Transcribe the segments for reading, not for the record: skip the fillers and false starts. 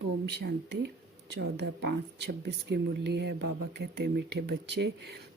ओम शांति। 14/5/26 की मुरली है। बाबा कहते हैं, मीठे बच्चे,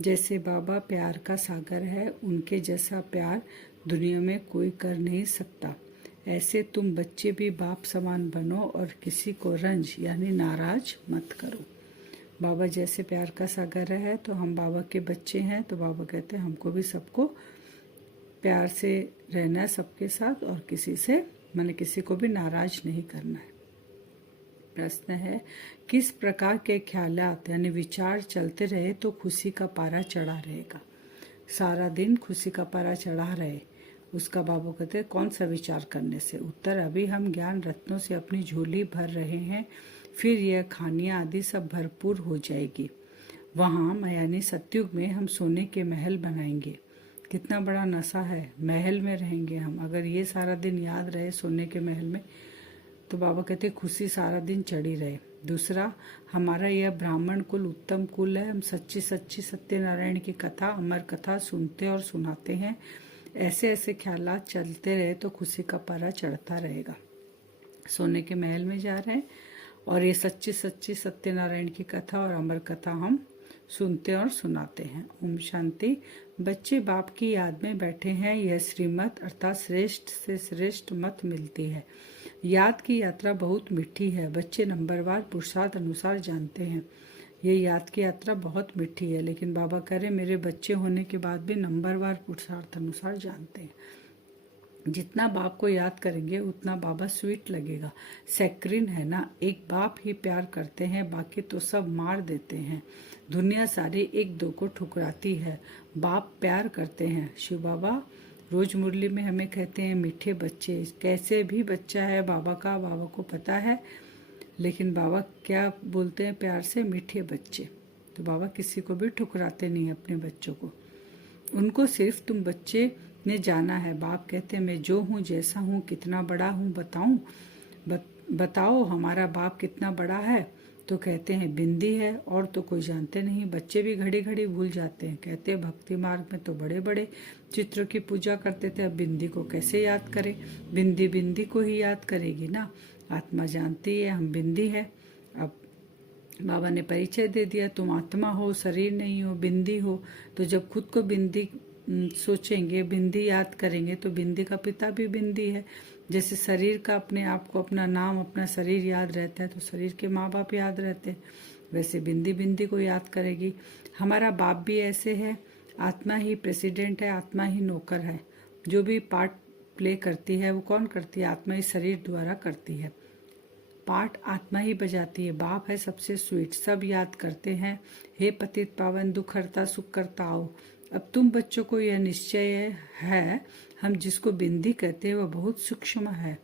जैसे बाबा प्यार का सागर है, उनके जैसा प्यार दुनिया में कोई कर नहीं सकता। ऐसे तुम बच्चे भी बाप समान बनो और किसी को रंज यानी नाराज मत करो। बाबा जैसे प्यार का सागर है तो हम बाबा के बच्चे हैं, तो बाबा कहते हैं हमको भी सबको प्यार से रहना है सबके साथ, और किसी से मैंने किसी को भी नाराज नहीं करना है। प्रश्न है, किस प्रकार के ख्यालात यानी विचार चलते रहे तो खुशी का पारा चढ़ा रहेगा। सारा दिन खुशी का पारा चढ़ा रहे, उसका बाबू कहते हैं कौन सा विचार करने से। उत्तर, अभी हम ज्ञान रत्नों से अपनी झोली भर रहे हैं, फिर यह खानियाँ आदि सब भरपूर हो जाएगी। वहाँ यानी सतयुग में हम सोने के महल बनाएंगे। कितना बड़ा नशा है, महल में रहेंगे हम। अगर ये सारा दिन याद रहे सोने के महल में, तो बाबा कहते खुशी सारा दिन चढ़ी रहे। दूसरा, हमारा यह ब्राह्मण कुल उत्तम कुल है। हम सच्ची सच्ची सत्यनारायण की कथा, अमर कथा सुनते और सुनाते हैं। ऐसे ऐसे ख्यालात चलते रहे तो खुशी का पारा चढ़ता रहेगा। सोने के महल में जा रहे हैं और ये सच्ची सच्ची सत्यनारायण की कथा और अमर कथा हम सुनते और सुनाते हैं। ओम शांति। बच्चे बाप की याद में बैठे हैं। यह श्रीमत अर्थात श्रेष्ठ से श्रेष्ठ मत मिलती है। याद की यात्रा बहुत मीठी है। बच्चे नंबरवार पुरुषार्थ अनुसार जानते हैं। ये याद की यात्रा बहुत मीठी है, लेकिन बाबा कह रहे मेरे बच्चे होने के बाद भी नंबरवार पुरुषार्थ अनुसार जानते हैं। जितना बाप को याद करेंगे उतना बाबा स्वीट लगेगा। सैक्रिन है ना, एक बाप ही प्यार करते हैं, बाकी तो सब मार देते हैं। दुनिया सारी एक दो को ठुकराती है, बाप प्यार करते हैं। शिव बाबा रोज मुरली में हमें कहते हैं, मीठे बच्चे, कैसे भी बच्चा है बाबा का, बाबा को पता है, लेकिन बाबा क्या बोलते हैं प्यार से, मीठे बच्चे। तो बाबा किसी को भी ठुकराते नहीं अपने बच्चों को। उनको सिर्फ तुम बच्चे ने जाना है। बाप कहते हैं मैं जो हूँ, जैसा हूँ, कितना बड़ा हूँ बताऊँ, बताओ हमारा बाप कितना बड़ा है। तो कहते हैं बिंदी है, और तो कोई जानते नहीं। बच्चे भी घड़ी घड़ी भूल जाते हैं। कहते हैं भक्ति मार्ग में तो बड़े बड़े चित्रों की पूजा करते थे, अब बिंदी को कैसे याद करें। बिंदी बिंदी को ही याद करेगी ना। आत्मा जानती है हम बिंदी है। अब बाबा ने परिचय दे दिया, तुम आत्मा हो, शरीर नहीं हो, बिंदी हो। तो जब खुद को बिंदी सोचेंगे, बिंदी याद करेंगे, तो बिंदी का पिता भी बिंदी है। जैसे शरीर का अपने आप को अपना नाम, अपना शरीर याद रहता है, तो शरीर के माँ बाप याद रहते हैं, वैसे बिंदी बिंदी को याद करेगी। हमारा बाप भी ऐसे है। आत्मा ही प्रेसिडेंट है, आत्मा ही नौकर है। जो भी पार्ट प्ले करती है वो कौन करती है, आत्मा ही शरीर द्वारा करती है। पार्ट आत्मा ही बजाती है। बाप है सबसे स्वीट, सब याद करते हैं, हे पतित पावन दुख हरता सुख करता आओ। अब तुम बच्चों को यह निश्चय है, हम जिसको बिंदी कहते हैं वह बहुत सूक्ष्म है,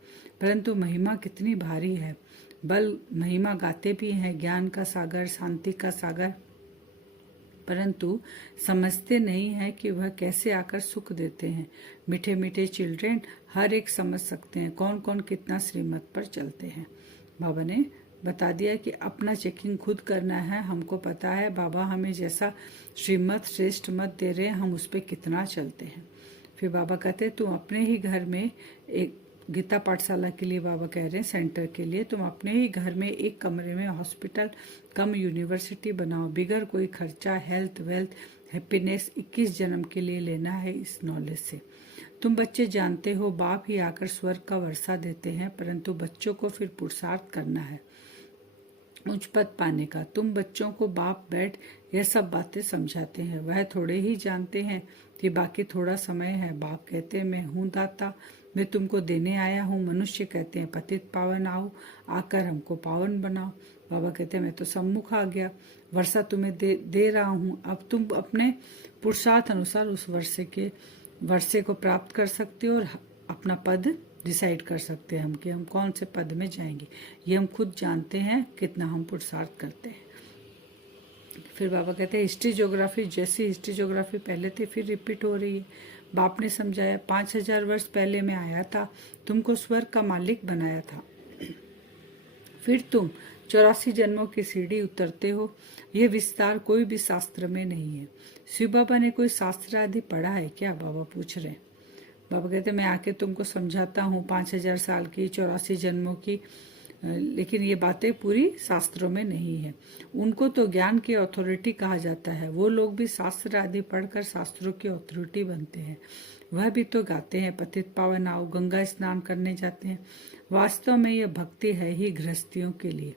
परंतु महिमा कितनी भारी है। बल महिमा गाते भी हैं, ज्ञान का सागर, शांति का सागर, परंतु समझते नहीं है कि वह कैसे आकर सुख देते हैं। मीठे मीठे चिल्ड्रेन हर एक समझ सकते हैं कौन कौन कितना श्रीमत पर चलते हैं। बाबा ने बता दिया कि अपना चेकिंग खुद करना है। हमको पता है बाबा हमें जैसा श्रीमत श्रेष्ठ मत दे रहे हैं, हम उस पर कितना चलते हैं। फिर बाबा कहते हैं तुम अपने ही घर में एक गीता पाठशाला के लिए बाबा कह रहे हैं, सेंटर के लिए, तुम अपने ही घर में एक कमरे में हॉस्पिटल कम यूनिवर्सिटी बनाओ, बिगर कोई खर्चा। हेल्थ वेल्थ हैप्पीनेस 21 जन्म के लिए लेना है इस नॉलेज से। तुम बच्चे जानते हो बाप ही आकर स्वर्ग का वर्षा देते हैं, परंतु बच्चों को फिर पुरुषार्थ करना है उच्च पद पाने का। तुम बच्चों को बाप बैठ यह सब बातें समझाते हैं, वह थोड़े ही जानते हैं कि बाकी थोड़ा समय है। बाप कहते हैं मैं हूँ दाता, मैं तुमको देने आया हूँ। मनुष्य कहते हैं पतित पावन आओ, आकर हमको पावन बनाओ। बाबा कहते हैं मैं तो सम्मुख आ गया, वर्षा तुम्हें दे रहा हूँ। अब तुम अपने पुरुषार्थ अनुसार उस वर्षे को प्राप्त कर सकते हो और अपना पद डिसाइड कर सकते हैं हम कि हम कौन से पद में जाएंगे। ये हम खुद जानते हैं कितना हम पुरुषार्थ करते हैं। फिर बाबा कहते हैं हिस्ट्री ज्योग्राफी, जैसी हिस्ट्री ज्योग्राफी पहले थी फिर रिपीट हो रही है। बाप ने समझाया 5000 वर्ष पहले मैं आया था, तुमको स्वर्ग का मालिक बनाया था, फिर तुम 84 जन्मों की सीढ़ी उतरते हो। यह विस्तार कोई भी शास्त्र में नहीं है। शिव बाबा ने कोई शास्त्र आदि पढ़ा है क्या, बाबा पूछ रहे हैं। बाबा कहते मैं आके तुमको समझाता हूँ 5000 साल की 84 जन्मों की लेकिन ये बातें पूरी शास्त्रों में नहीं है। उनको तो ज्ञान की अथॉरिटी कहा जाता है। वो लोग भी शास्त्र आदि पढ़कर शास्त्रों की अथॉरिटी बनते हैं। वह भी तो गाते हैं, पतित पावन आओ, गंगा स्नान करने जाते हैं। वास्तव में यह भक्ति है ही गृहस्थियों के लिए।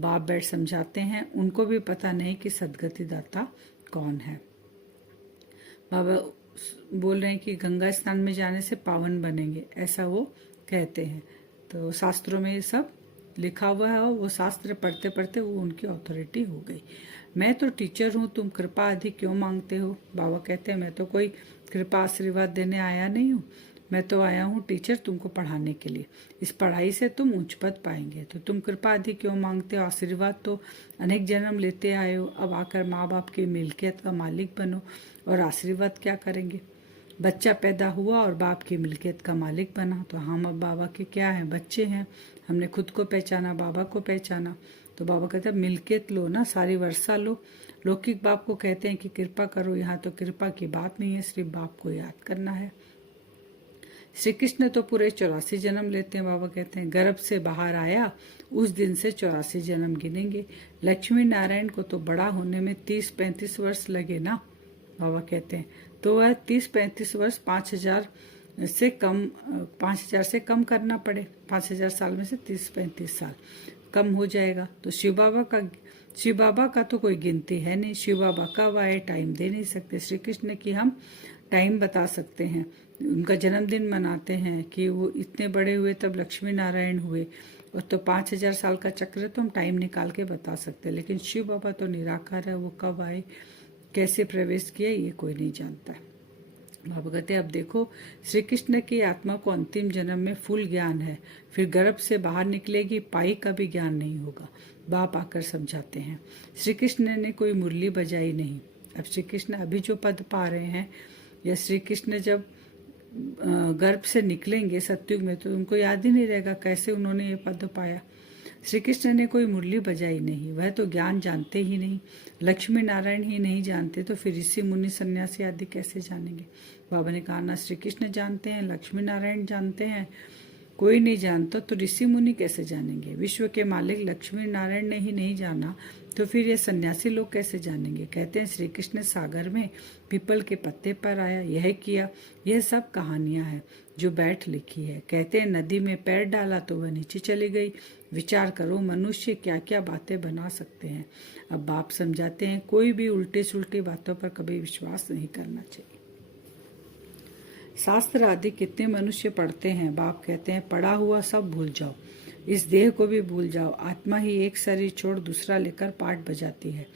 बाप बैठ समझाते हैं, उनको भी पता नहीं कि सदगति दाता कौन है। बाबा बोल रहे हैं कि गंगा स्नान में जाने से पावन बनेंगे, ऐसा वो कहते हैं। तो शास्त्रों में ये सब लिखा हुआ है और वो शास्त्र पढ़ते पढ़ते वो उनकी अथॉरिटी हो गई। मैं तो टीचर हूँ, तुम कृपा आदि क्यों मांगते हो? बाबा कहते हैं, मैं तो कोई कृपा आशीर्वाद देने आया नहीं हूँ, मैं तो आया हूँ टीचर तुमको पढ़ाने के लिए। इस पढ़ाई से तुम उच्च पद पाएंगे, तो तुम कृपा आदि क्यों मांगते हो? आशीर्वाद तो अनेक जन्म लेते आए हो, अब आकर माँ बाप की मिल्कियत का मालिक बनो और आशीर्वाद क्या करेंगे? बच्चा पैदा हुआ और बाप की मिल्कियत का मालिक बना, तो हम अब बाबा के क्या हैं? बच्चे हैं। हमने खुद को पहचाना, बाबा को पहचाना, तो बाबा कहते हैं मिल्कियत लो ना, सारी वर्षा लो। लौकिक बाप को कहते हैं कि कृपा करो, यहाँ तो कृपा की बात नहीं है, सिर्फ बाप को याद करना है। श्री कृष्ण तो पूरे 84 जन्म लेते हैं। बाबा कहते हैं गर्भ से बाहर आया उस दिन से 84 जन्म गिनेंगे। लक्ष्मी नारायण को तो बड़ा होने में 30-35 वर्ष लगे ना, बाबा कहते हैं। तो वह 30-35 वर्ष 5000 से कम करना पड़े। 5000 साल में से 30-35 साल कम हो जाएगा। तो शिव बाबा का तो कोई गिनती है नहीं। शिव बाबा कब आए टाइम दे नहीं सकते। श्री कृष्ण की हम टाइम बता सकते हैं, उनका जन्मदिन मनाते हैं कि वो इतने बड़े हुए तब लक्ष्मी नारायण हुए, और तो 5000 साल का चक्र तो हम टाइम निकाल के बता सकते हैं। लेकिन शिव बाबा तो निराकार है, वो कब आए, कैसे प्रवेश किए, ये कोई नहीं जानता है। बाबा कहते अब देखो, श्री कृष्ण की आत्मा को अंतिम जन्म में फुल ज्ञान है, फिर गर्भ से बाहर निकलेगी, पाई का भी ज्ञान नहीं होगा। बाप आकर समझाते हैं श्री कृष्ण ने कोई मुरली बजाई नहीं। अब श्री कृष्ण अभी जो पद पा रहे हैं, या श्री कृष्ण जब गर्भ से निकलेंगे सतयुग में, तो उनको याद ही नहीं रहेगा कैसे उन्होंने ये पद पाया। श्री कृष्ण ने कोई मुरली बजाई नहीं, वह तो ज्ञान जानते ही नहीं। लक्ष्मी नारायण ही नहीं जानते, तो फिर ऋषि मुनि सन्यासी आदि कैसे जानेंगे? बाबा ने कहा ना श्री कृष्ण जानते हैं, लक्ष्मी नारायण जानते हैं, कोई नहीं जानता तो ऋषि मुनि कैसे जानेंगे? विश्व के मालिक लक्ष्मी नारायण ने ही नहीं जाना, तो फिर ये सन्यासी लोग कैसे जानेंगे? कहते हैं श्री कृष्ण सागर में पीपल के पत्ते पर आया, यह किया, यह सब कहानियां हैं जो बैठ लिखी है। कहते हैं नदी में पैर डाला तो वह नीचे चली गई। विचार करो, मनुष्य क्या क्या बातें बना सकते हैं। अब बाप समझाते हैं कोई भी उल्टी सुल्टी बातों पर कभी विश्वास नहीं करना चाहिए। शास्त्र आदि कितने मनुष्य पढ़ते हैं? बाप कहते हैं पढ़ा हुआ सब भूल जाओ, इस देह को भी भूल जाओ। आत्मा ही एक शरीर छोड़ दूसरा लेकर पाठ बजाती है,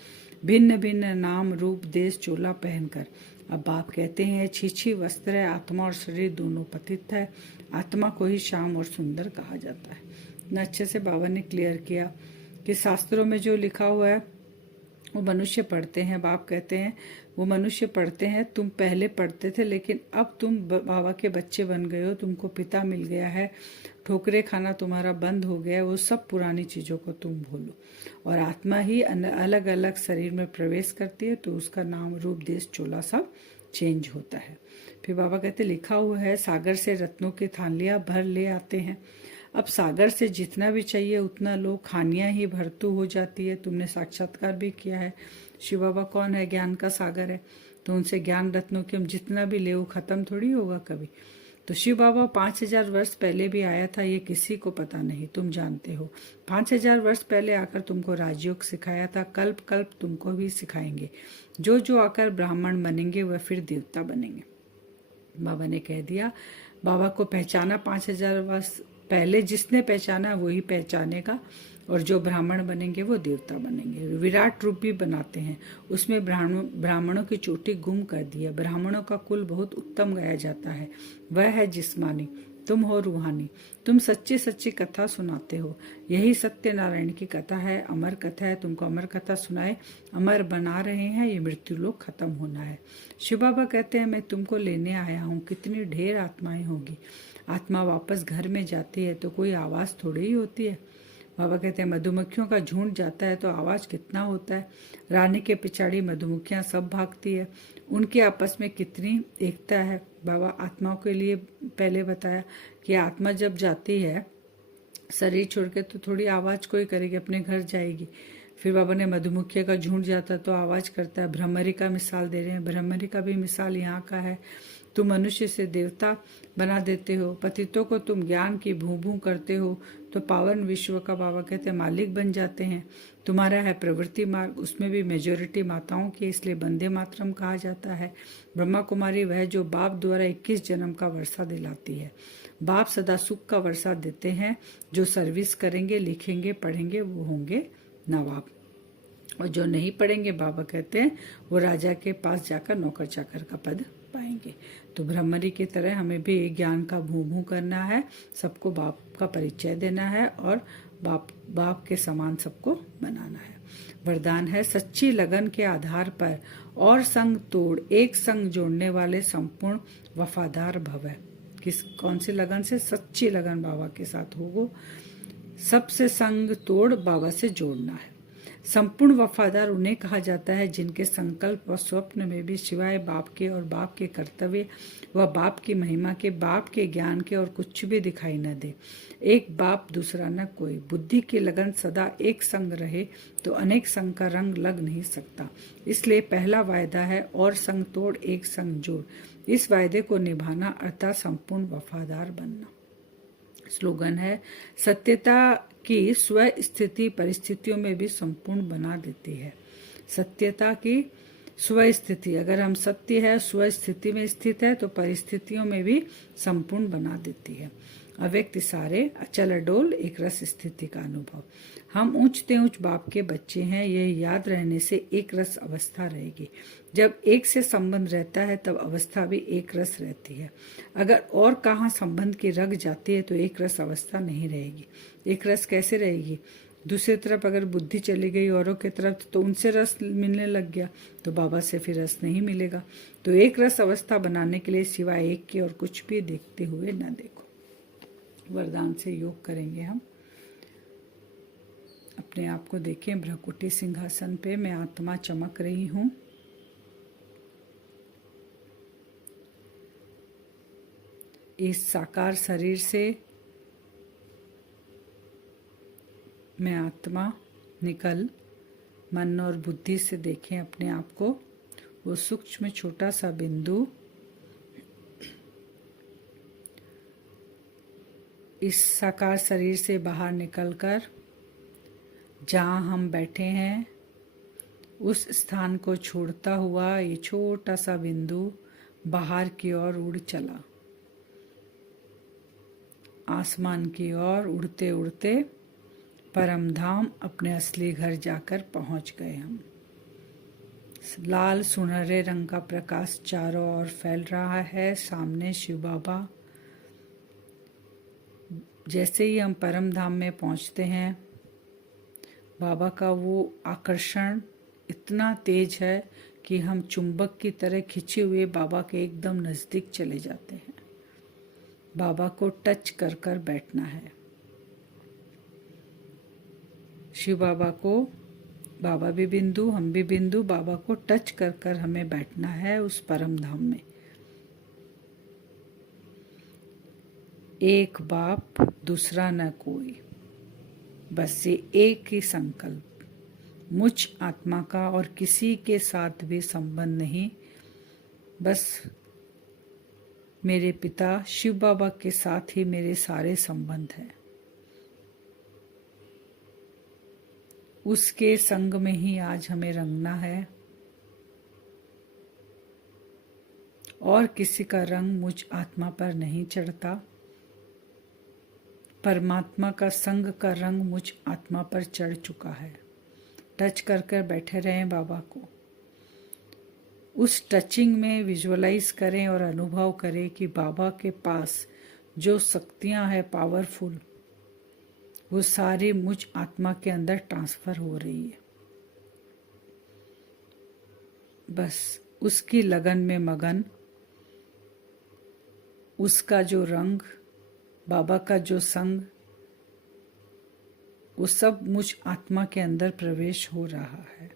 भिन्न भिन्न नाम रूप देश चोला पहनकर। अब बाप कहते हैं छीछी वस्त्र है, आत्मा और शरीर दोनों पतित है। आत्मा को ही श्याम और सुंदर कहा जाता है। इतना अच्छे से बाबा ने क्लियर किया कि शास्त्रों में जो लिखा हुआ है वो मनुष्य पढ़ते हैं। बाप कहते हैं वो मनुष्य पढ़ते हैं, तुम पहले पढ़ते थे, लेकिन अब तुम बाबा के बच्चे बन गए हो, तुमको पिता मिल गया है, ठोकरे खाना तुम्हारा बंद हो गया है, वो सब पुरानी चीज़ों को तुम भूलो। और आत्मा ही अलग अलग शरीर में प्रवेश करती है, तो उसका नाम रूप देश चोला सब चेंज होता है। फिर बाबा कहते लिखा हुआ है सागर से रत्नों की थालियाँ भर ले आते हैं। अब सागर से जितना भी चाहिए उतना लो, खानियाँ ही भरतू हो जाती है। तुमने साक्षात्कार भी किया है, शिव बाबा कौन है? ज्ञान का सागर है, तो उनसे ज्ञान रत्नों की हम जितना भी ले वो खत्म थोड़ी होगा कभी। तो शिव बाबा 5000 वर्ष पहले भी आया था, ये किसी को पता नहीं, तुम जानते हो। 5000 वर्ष पहले आकर तुमको राजयोग सिखाया था, कल्प कल्प तुमको भी सिखाएंगे। जो जो आकर ब्राह्मण बनेंगे वह फिर देवता बनेंगे। बाबा ने कह दिया, बाबा को पहचाना 5000 वर्ष पहले, जिसने पहचाना वही पहचानेगा, और जो ब्राह्मण बनेंगे वो देवता बनेंगे। विराट रूप भी बनाते हैं, उसमें ब्राह्मणों की चोटी गुम कर दी है। ब्राह्मणों का कुल बहुत उत्तम गाया जाता है, वह है जिस्मानी, तुम हो रूहानी। तुम सच्ची सच्ची कथा सुनाते हो, यही सत्यनारायण की कथा है, अमर कथा है। तुमको अमर कथा सुनाए, अमर बना रहे हैं, ये मृत्यु लोग खत्म होना है। शिव बाबा कहते हैं मैं तुमको लेने आया हूँ, कितनी ढेर आत्माएं होगी। आत्मा वापस घर में जाती है तो कोई आवाज़ थोड़ी ही होती है। बाबा कहते हैं मधुमक्खियों का झुंड जाता है तो आवाज़ कितना होता है। रानी के पिछाड़ी मधुमक्खियाँ सब भागती है, उनकी आपस में कितनी एकता है। बाबा आत्माओं के लिए पहले बताया कि आत्मा जब जाती है शरीर छोड़ के तो थोड़ी आवाज कोई करेगी, अपने घर जाएगी। फिर बाबा ने मधुमक्खियों का झुंड जाता तो आवाज करता है। भ्रमरी का मिसाल दे रहे हैं, भ्रमरी का भी मिसाल यहाँ का है। तुम मनुष्य से देवता बना देते हो, पतितों को तुम ज्ञान की भू भू करते हो तो पावन विश्व का बाबा कहते हैं मालिक बन जाते हैं। तुम्हारा है प्रवृत्ति मार्ग, उसमें भी मेजोरिटी माताओं की, इसलिए वंदे मातरम कहा जाता है। ब्रह्मा कुमारी वह जो बाप द्वारा 21 जन्म का वर्षा दिलाती है। बाप सदा सुख का वर्षा देते हैं। जो सर्विस करेंगे, लिखेंगे, पढ़ेंगे वो होंगे नवाब, और जो नहीं पढ़ेंगे बाबा कहते हैं वो राजा के पास जाकर नौकर चाकर का पद पाएंगे। तो ब्रह्मरी की तरह हमें भी एक ज्ञान का भू भू करना है, सबको बाप का परिचय देना है और बाप के समान सबको बनाना है। वरदान है सच्ची लगन के आधार पर और संग तोड़ एक संग जोड़ने वाले संपूर्ण वफादार भव। कौन सी लगन से? सच्ची लगन बाबा के साथ होगो, सबसे संग तोड़ बाबा से जोड़ना है। संपूर्ण वफादार उन्हें कहा जाता है जिनके संकल्प व स्वप्न में भी सिवाय बाप के और बाप के कर्तव्य व बाप की महिमा के, बाप के ज्ञान के और कुछ भी दिखाई न दे। एक बाप दूसरा न कोई। बुद्धि की लगन सदा एक संग रहे तो अनेक संग का रंग लग नहीं सकता। इसलिए पहला वायदा है और संग तोड़ एक संग जोड़। इस वायदे को निभाना अर्थात संपूर्ण वफादार बनना। स्लोगन है सत्यता की स्व स्थिति परिस्थितियों में भी संपूर्ण बना देती है। सत्यता की स्व स्थिति, अगर हम सत्य है, स्व स्थिति में स्थित है तो परिस्थितियों में भी संपूर्ण बना देती है। अव्यक्त इशारे, अचल अडोल एक रस स्थिति का अनुभव। हम ऊंचते ऊंच बाप के बच्चे हैं, यह याद रहने से एक रस अवस्था रहेगी। जब एक से संबंध रहता है तब अवस्था भी एक रस रहती है। अगर और कहाँ संबंध की रग जाती है तो एक रस अवस्था नहीं रहेगी। एक रस कैसे रहेगी? दूसरी तरफ अगर बुद्धि चली गई औरों की तरफ तो उनसे रस मिलने लग गया तो बाबा से फिर रस नहीं मिलेगा। तो एक रस अवस्था बनाने के लिए सिवाय एक के और कुछ भी देखते हुए न देखो। वरदान से योग करेंगे हम। अपने आप को देखें भ्रकुटी सिंहासन पे, मैं आत्मा चमक रही हूँ। इस साकार शरीर से मैं आत्मा निकल मन और बुद्धि से देखें अपने आप को, वो सूक्ष्म छोटा सा बिंदु इस साकार शरीर से बाहर निकलकर जहाँ हम बैठे हैं उस स्थान को छोड़ता हुआ ये छोटा सा बिंदु बाहर की ओर उड़ चला, आसमान की ओर उड़ते उड़ते परम धाम अपने असली घर जाकर पहुंच गए हम। लाल सुनहरे रंग का प्रकाश चारों ओर फैल रहा है। सामने शिव बाबा। जैसे ही हम परम धाम में पहुंचते हैं बाबा का वो आकर्षण इतना तेज है कि हम चुंबक की तरह खिंचे हुए बाबा के एकदम नजदीक चले जाते हैं। बाबा को टच कर कर बैठना है। शिव बाबा को, बाबा भी बिंदु हम भी बिंदु, बाबा को टच कर कर हमें बैठना है उस परम धाम में। एक बाप दूसरा न कोई, बस ये एक ही संकल्प, मुझ आत्मा का और किसी के साथ भी संबंध नहीं, बस मेरे पिता शिव बाबा के साथ ही मेरे सारे संबंध हैं। उसके संग में ही आज हमें रंगना है और किसी का रंग मुझ आत्मा पर नहीं चढ़ता। परमात्मा का संग का रंग मुझ आत्मा पर चढ़ चुका है। टच कर कर बैठे रहें बाबा को। उस टचिंग में विजुअलाइज करें और अनुभव करें कि बाबा के पास जो शक्तियां हैं पावरफुल, वो सारी मुझ आत्मा के अंदर ट्रांसफर हो रही है। बस उसकी लगन में मगन, उसका जो रंग, बाबा का जो संग, वो सब मुझ आत्मा के अंदर प्रवेश हो रहा है।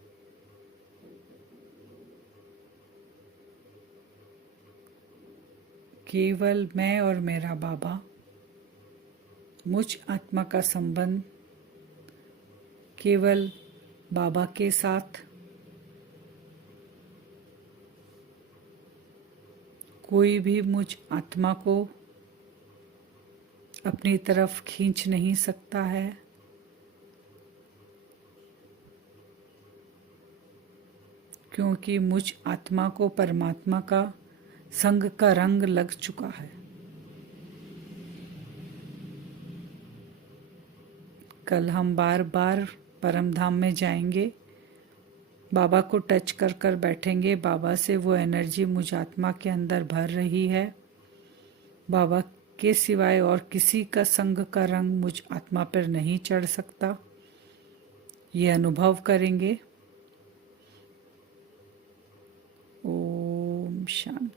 केवल मैं और मेरा बाबा मुझ आत्मा का संबंध केवल बाबा के साथ, कोई भी मुझ आत्मा को अपनी तरफ खींच नहीं सकता है। क्योंकि मुझ आत्मा को परमात्मा का संग का रंग लग चुका है। कल हम बार बार परम धाम में जाएंगे, बाबा को टच कर कर बैठेंगे। बाबा से वो एनर्जी मुझ आत्मा के अंदर भर रही है। बाबा के सिवाय और किसी का संग का रंग मुझ आत्मा पर नहीं चढ़ सकता। ये अनुभव करेंगे। ओम शांति।